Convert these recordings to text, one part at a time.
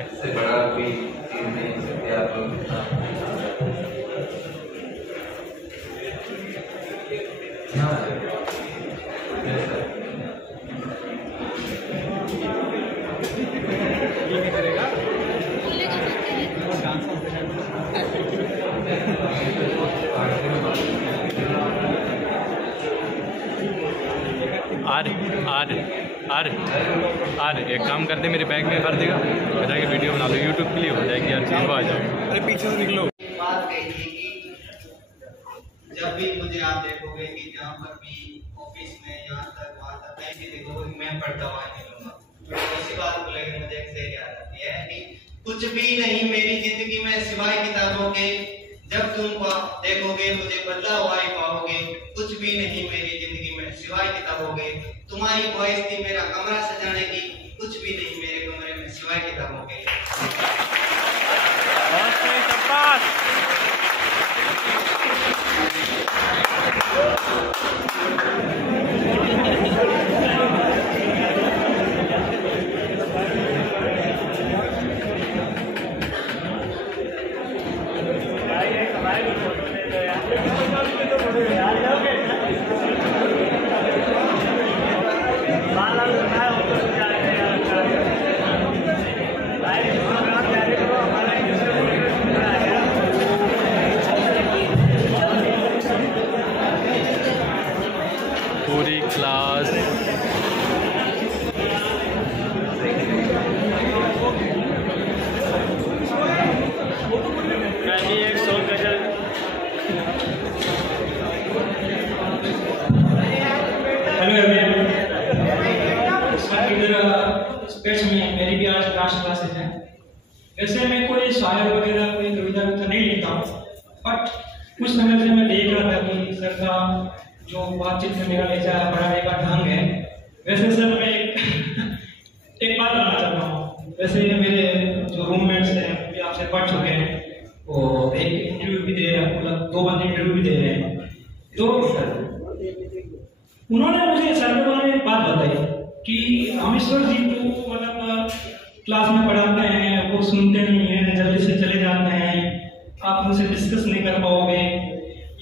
इससे बड़ा कोई चीज नहीं सकती आप लोग। आर एक काम कर दे, मेरे बैग में भर देगा, बता के वीडियो बना लो, यूट्यूब के लिए हो जाएगी यार, चीज आ जाएगी। अरे पीछे से निकलो। बात कही थी कि जब भी मुझे आप देखोगे कि जहाँ पर भी ऑफिस में यहाँ तक वहाँ तक कहीं भी देखोगे मैं पढ़ता हुआ मिलूंगा। तो इसी बात को लेकर मुझे एक शेर याद आती है कि कुछ भी नहीं मेरी जिंदगी में सिवाय किताबों के, जब तुम देखोगे मुझे बदला हुआ ही पाओगे। कुछ भी नहीं मेरी जिंदगी में सिवाय किताबों के, तुम्हारी ख्वाहिश थी मेरा कमरा सजाने की। कुछ भी नहीं मेरे कमरे में सिवाय किताबों के। पूरी क्लास एक 100 गजल। स्पेस में मेरी भी आज लास्ट क्लासेस हैं। वैसे मैं कोई शायर वगैरह कोई कविता तो नहीं लिखता हूँ, बट कुछ समय से मैं देख रहा था कि सर का जो बातचीत करने का लहजा पढ़ाने का ढंग है, वैसे सर मैं एक बात बताना चाहता हूँ। वैसे मेरे जो रूममेट्स हैं भी आपसे पढ़ चुके हैं, वो एक इंटरव्यू भी दे रहे हैं, मतलब 2 बंदे इंटरव्यू भी दे रहे हैं। तो उन्होंने मुझे सर के बारे में एक बात बताई कि अमेश्वर जी तो मतलब क्लास में पढ़ाते हैं, वो सुनते नहीं हैं, जल्दी से चले जाते हैं, आप उनसे डिस्कस नहीं कर पाओगे।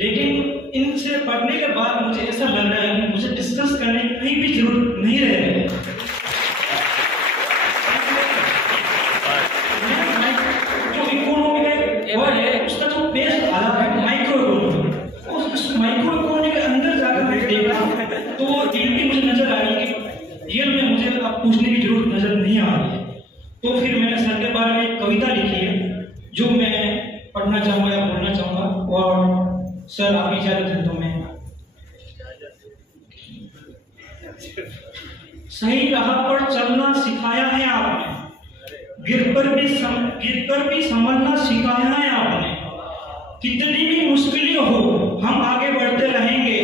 लेकिन इनसे पढ़ने के बाद मुझे ऐसा लग रहा है कि मुझे डिस्कस करने की कहीं भी जरूरत नहीं रह गई। जो इकोनॉमी का है उसका जो बेस आधार है माइक्रो इकोनॉमी, उस माइक्रो इकोनॉमी के अंदर जाकर मैं देखा तो रियलिटी मुझे नजर आ रही है कि रियल में मुझे अब पूछने की जरूरत नजर नहीं आ रही है। तो फिर मैंने सर के बारे में एक कविता लिखी है जो मैं पढ़ना चाहूंगा या बोलना चाहूंगा। और सर आप इजाजत है तो मैं सही राह पर चलना सिखाया है आपने, गिर पर भी संभलना सिखाया है आपने। कितनी भी मुश्किलें हो हम आगे बढ़ते रहेंगे,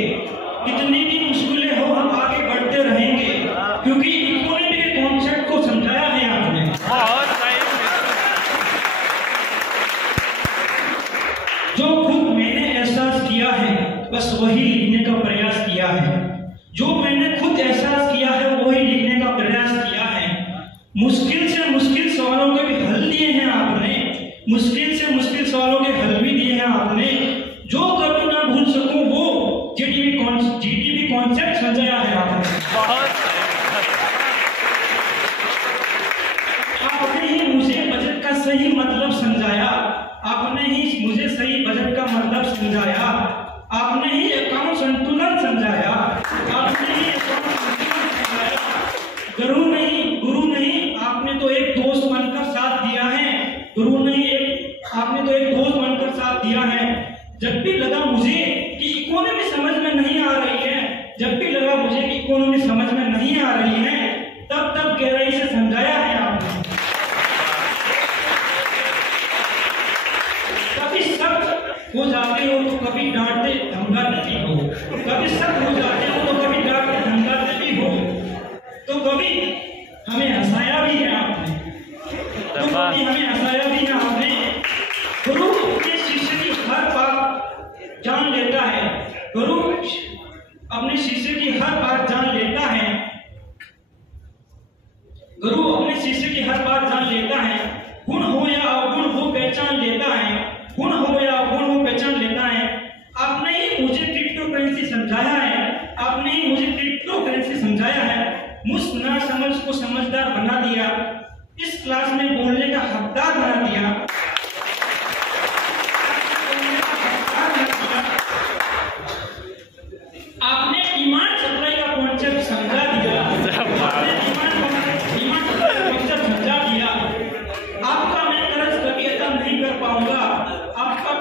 कितनी भी मुश्किलें हो हम आगे बढ़ते रहेंगे, क्योंकि इकोनॉमी के कॉन्सेप्ट को समझाया है आपने। जो खुद मैंने एहसास किया है बस वही लिखने का प्रयास किया है, जो मैंने खुद एहसास किया है वही लिखने का प्रयास किया है। मुश्किल से मुश्किल सवालों के भी हल दिए हैं आपने, मुश्किल से मुश्किल सवालों के हल भी दिए हैं आपने। जो कभी ना भूल सकूं वो जीडीपी कॉन्सेप्ट समझाया है आपने। आपने ही मुझे बजट का सही मतलब समझाया, आपने ही मुझे सही बजट का मतलब समझाया, आपने ही अकाउंट संतुलन समझाया, आपने ही अकाउंट संतुलन समझाया। गुरु नहीं आपने तो एक दोस्त बनकर साथ दिया है, गुरु नहीं आपने तो एक दोस्त बनकर साथ दिया है। जब भी लगा मुझे कि इकोनॉमी समझ में नहीं आ रही है, जब भी लगा मुझे कि इकोनॉमी समझ में नहीं आ रही है, तब गहराई से समझाया है आपने। कभी सख्त हो जाते हो तो कभी डांटते धमकाते भी हो, कभी सख्त हो जाते हो तो कभी डांटते धमकाते भी हो, तो कभी हमें हंसाया भी शीशे की हर बात जान लेता है, गुण हो या अवगुण वो पहचान लेता है, गुण हो या अवगुण वो पहचान लेता है। आपने ही मुझे क्रिप्टो करेंसी समझाया है, आपने ही मुझे क्रिप्टो करेंसी समझाया है, मुझ ना समझ को समझदार बना दिया, इस क्लास में बोलने का हकदार बना दिया। आपने डिमांड सप्लाई का कॉन्सेप्ट समझा दिया, आपने डिमांड सप्लाई का कॉन्सेप्ट समझा दिया। आपका मैं कर्ज कभी अदा नहीं कर पाऊंगा, आपका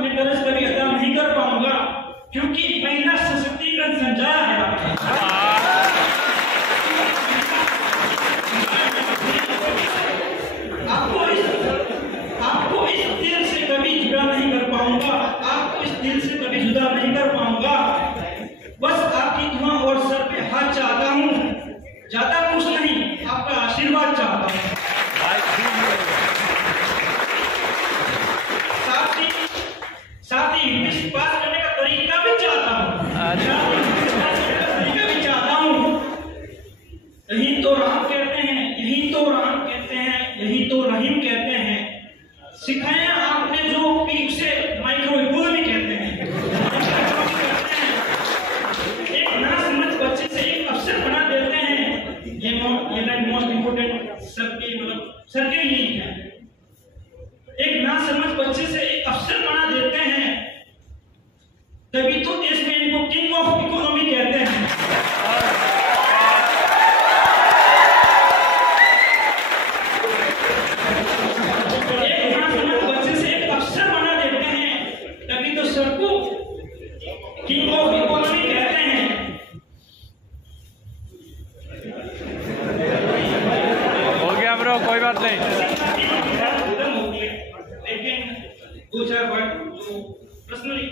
मैं कर्ज कभी अदा नहीं कर पाऊंगा, क्योंकि महिला सशक्तिकरण समझाया है आपने। आपको इस दिल से कभी जुदा नहीं कर पाऊंगा, आपको इस दिल से कभी जुदा नहीं कर पाऊंगा। बस आपकी दुआ और सर पे हाथ चाहता हूँ, ज्यादा कुछ नहीं, आपका आशीर्वाद चाहता हूँ। साथ ही इंग्लिश पास करने का तरीका भी चाहता हूँ। यही तो राम कहते हैं, यही तो राम कहते हैं, यही तो रहीम कहते हैं। सिखाया आपने जो कि उसे माइक्रो इकोनॉमी कहते हैं। एक ना समझ बच्चे से एक अफसर बना देते हैं। ये मोस्ट इम्पोर्टेंट सबके यही है। एक ना समझ बच्चे से एक अफसर बना देते हैं, तभी तो देश में इनको किंग ऑफ इकोनॉमी कहते हैं। एक ना समझ बच्चे से एक अफसर बना देते हैं, तभी तो सबको किंग ऑफ इकोनॉमी कहते हैं। हो गया ब्रो, कोई बात नहीं। लेकिन दो चार वर्ड जो पर्सनली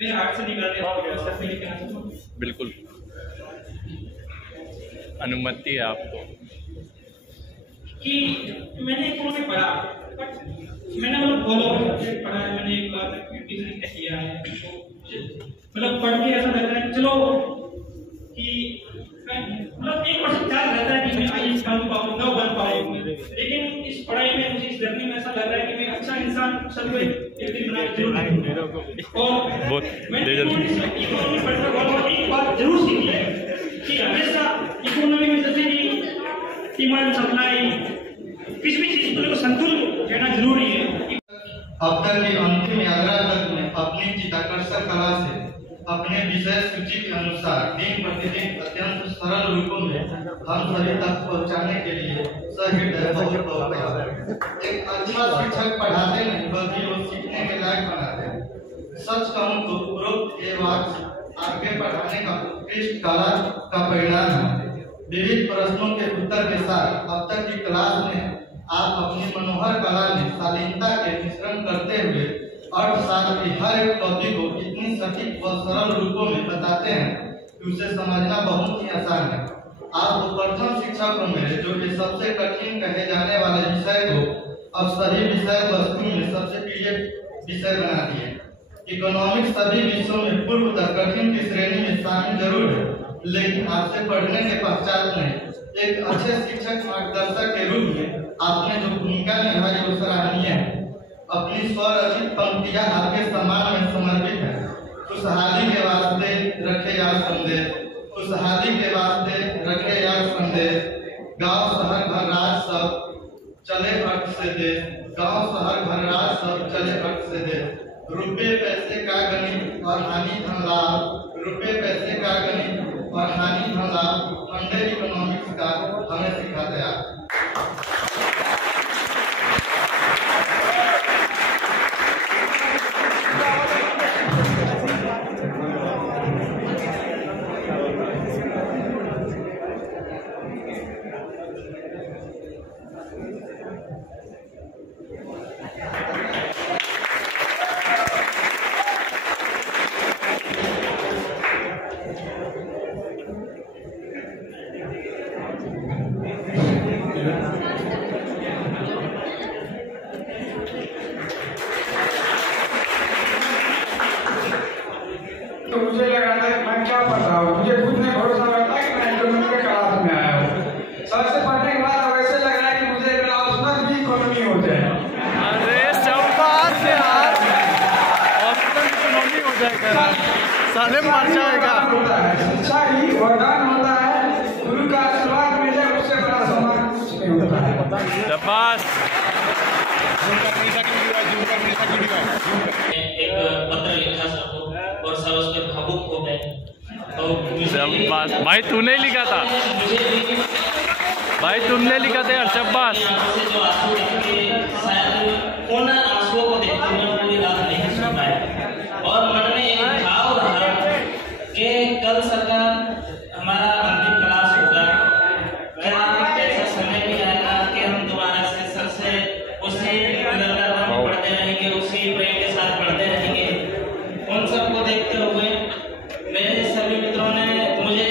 मेरे हार्ट से निकलते हैं, बिल्कुल अनुमति है आपको। कि मैंने इकोनॉमी पढ़ा, बट मैंने फॉलो पढ़ा है, मैंने एक बार किया है, तो पढ़ के ऐसा लगता है चलो कि एक वर्ष ख्याल रहता है कि मैं आईएएस बन पाऊंगा, लेकिन इस पढ़ाई में मुझे इस जर्नी में ऐसा लग रहा है कि मैं अच्छा इंसान सबको एक दिन बना के जरूर। और मैंने इकोनॉमी पढ़कर एक बात जरूर सीखी है कि हमेशा इकोनॉमी में जैसे कि डिमांड सप्लाई किसी भी चीज को संतुलन रहना जरूरी है। अब तक की अंतिम यात्रा तक में अपनी चित्ताकर्षक कला से अपने विषय सूची के अनुसार दिन प्रतिदिन अत्यंत सरल रूपों में हम सभी तक पहुंचाने के लिए सहृदय बहुत एक अच्छा शिक्षक पढ़ाते नहीं बल्कि वो सीखने के लायक बनाते हैं। सच कहूं तो उपरोक्त ये बात आगे पढ़ाने का उत्कृष्ट कला का परिणाम है। विविध प्रश्नों के उत्तर के साथ अब तक की क्लास में आप अपनी मनोहर कला में शालीनता के मिश्रण करते हुए अर्थशास्त्र की हर एक टॉपिक को इतनी सटीक व सरल रूपों में बताते हैं कि उसे समझना बहुत ही आसान है। आप वो प्रथम शिक्षक हो मेरे जो कि सबसे कठिन कहे जाने वाले विषय को अब सही विषय वस्तु में सबसे प्रिय विषय बना दिए। इकोनॉमिक्स सभी विषयों में पूर्व तक कठिन की श्रेणी में शामिल जरूर है, लेकिन आपसे पढ़ने के पश्चात में एक अच्छे शिक्षक मार्गदर्शक के रूप में आपने जो भूमिका निभाई वो सराहनीय है। अपनी स्वरचित पंक्तियां आपके सम्मान में समर्पित है। खुशहाली के वास्ते रखे यार संदेश, खुशहाली के वास्ते रखे यार संदेश। गांव शहर घर राज सब चले अर्थ से दे, गांव शहर घर राज सब चले अर्थ से दे। रुपये पैसे का गणित और हानि धन लाभ, रुपये पैसे का गणित और हानि धन लाभ फंडे इकोनॉमिक्स का हमें सिखाते हैं। सर से पढ़ने के बाद अब ऐसे लग रहा है कि मुझे मेरा औसतन भी इकोनॉमी हो जाए। अरे शाबाश यार, औसतन इकोनॉमी हो जाएगा, साले मर जाएगा। शिक्षा ही वरदान होता है, गुरु का आशीर्वाद मिले उससे बड़ा सम्मान कुछ नहीं होता है। शाबाश। एक पत्र लिखा सबको और सब उस पर भावुक हो गए। तो शाबाश भाई, तूने लिखा था भाई, तुमने लिखा था यार, शाबाश। जो आंसू देख शायद उन आंसुओं को देखते हुए पूरी रात नहीं सो पाए और मन में एक भाव रहा कि कल सरकार हमारा अंतिम क्लास होगा, क्या ऐसा समय भी आएगा कि हम दोबारा से सर से उसी निरंतर पढ़ते रहेंगे, उसी प्रेम के साथ पढ़ते रहेंगे। उन सबको देखते हुए मेरे सभी मित्रों ने मुझे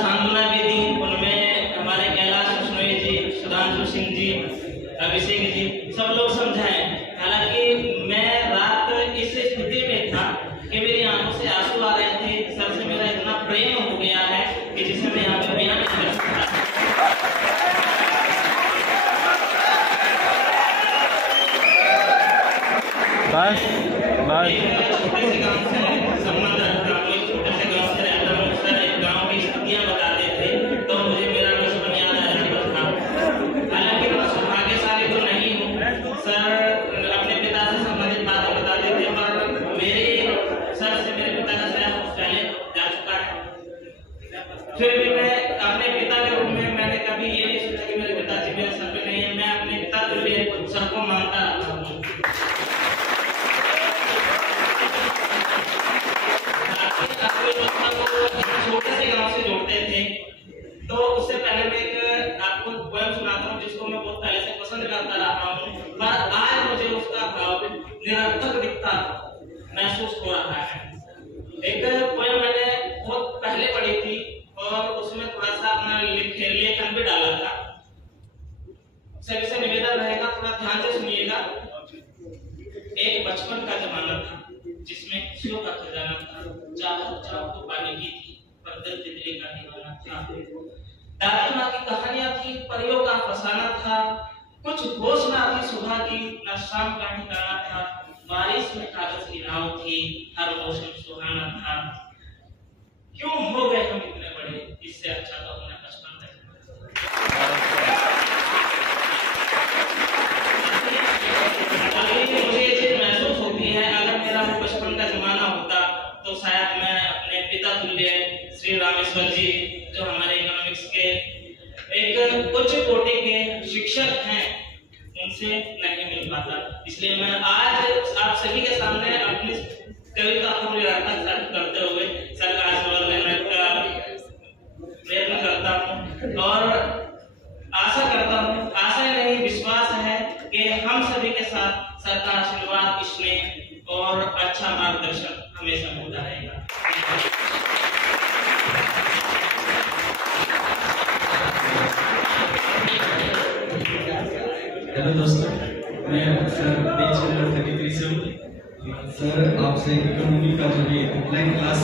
सांत्वना भी दी। उनमें हमारे कैलाश कृष्ण जी, सुधांशु सिंह जी, अभिषेक जी, सब लोग समझाए। हालांकि मैं रात इस स्थिति में था कि मेरी आंखों से आंसू आ रहे थे। सर से मेरा इतना प्रेम हो गया है कि जिसे मैं यहाँ पे बयान नहीं कर सकता। बस बस छोटे से गांव से संबंध रखता हूँ, एक छोटे से गांव से रहता हूँ। सर एक गांव की स्थितियाँ बताते थे तो मुझे मेरा बचपन याद आ जाता था। हालांकि मैं सौभाग्यशाली तो नहीं हूँ, सर अपने पिता से संबंधित बातें बताते थे, पर मेरे सर से मेरे पिता का शायद पहले जा चुका है। फिर भी मैं अपने पिता के रूप में मैंने कभी ये नहीं सोचा कि मेरे पिताजी मेरे सर पे नहीं है। मैं अपने पिता के लिए सर को मानता रहता हूँ। छोटे से गांव से जोड़ते थे, तो उससे पहले मैं एक आपको पोएम सुनाता हूँ जिसको मैं बहुत पहले से पसंद करता रहा हूँ, पर आज मुझे उसका भाव निरर्थक दिखता महसूस हो रहा है। एक पोएम मैंने बहुत पहले पढ़ी थी और उसमें थोड़ा सा अपना लेखन भी डाला था। सभी से निवेदन रहेगा, थोड़ा ध्यान से सुनिएगा। एक बचपन का जमाना था जिसमें खुशियों का खजाना था, चाहत को पाने की थी, पर दिल तितली का दीवाना था। दादी माँ की कहानियां थी, परियों का फसाना था, कुछ होश ना थी सुबह की, न शाम का ठिकाना था। बारिश में कागज की नाव थी, हर मौसम सुहाना था। क्यों हो गए हम इतने बड़े, इससे अच्छा तो अपना बचपन था। मुझे ये चीज महसूस होती है, अगर मेरा बचपन का जमाना होता तो शायद मैं अपने पिता तुल्य श्री रामेश्वर जी, जो हमारे इकोनॉमिक्स के एक उच्च कोटि के शिक्षक हैं, उनसे नहीं मिल पाता। इसलिए मैं आज आप सभी के सामने अपनी कविता को निरर्थक करते हुए सर का आशीर्वाद लेने का प्रयत्न करता हूँ और आशा करता हूँ, आशा नहीं विश्वास है कि हम सभी के साथ सर का आशीर्वाद, स्नेह और अच्छा मार्गदर्शन हमेशा होता रहेगा। हेलो दोस्तों, मैं सर पेज नंबर 33 से हूँ। सर आपसे इकोनॉमी का जो ये ऑनलाइन क्लास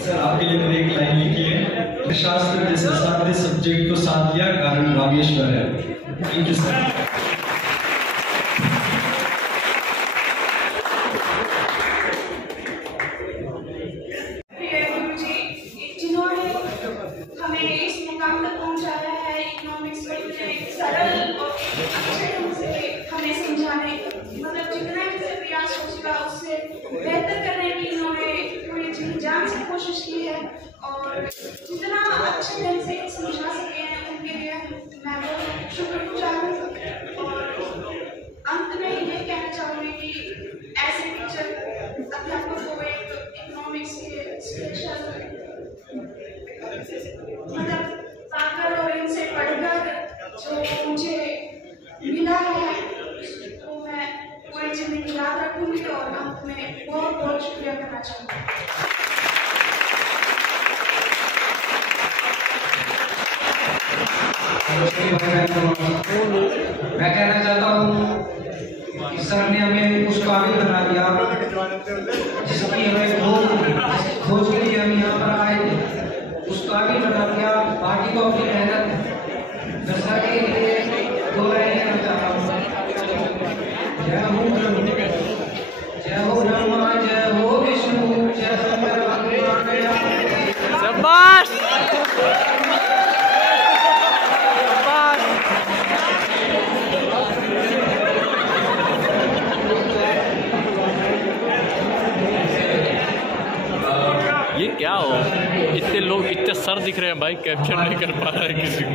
सर आपके लिए मैंने एक लाइन लिखी है, शास्त्र जैसे सारे सब्जेक्ट को साथ लिया कारण रामेश्वर है। Thank you sir. बेहतर करने की इन्होंने पूरी जी जान से कोशिश की है और जितना अच्छे ढंग से समझा सके हैं उनके लिए मैं बहुत शुक्रगुजार हूँ। और अंत में ये कहना चाहूँगी कि ऐसे टीचर अध्यापक को एक इकोनॉमिक्स के स्पेशल मतलब पाकर और इनसे पढ़कर जो मुझे मिला है तो मैं पूरी जिंदगी याद रखूंगी और अंत में बहुत बहुत शुक्रिया करना चाहूंगी। मैं कहना चाहता हूँ कि सर ने हमें उस काबिल बना दिया जिस जिसकी हमें खोज के लिए हम यहाँ पर आए थे, उसका भी बता दिया। पार्टी को अपनी मेहनत दर्शाने के लिए 2 लाइन कहना चाहता हूँ। जय हो ब्रह्मा, जय हो ब्रह्मा, जय हो विष्णु, जय शंकर भगवान। शाबाश। ये क्या हो, इतने लोग इतने सर दिख रहे हैं भाई, कैप्चर नहीं कर पा रहा है किसी को।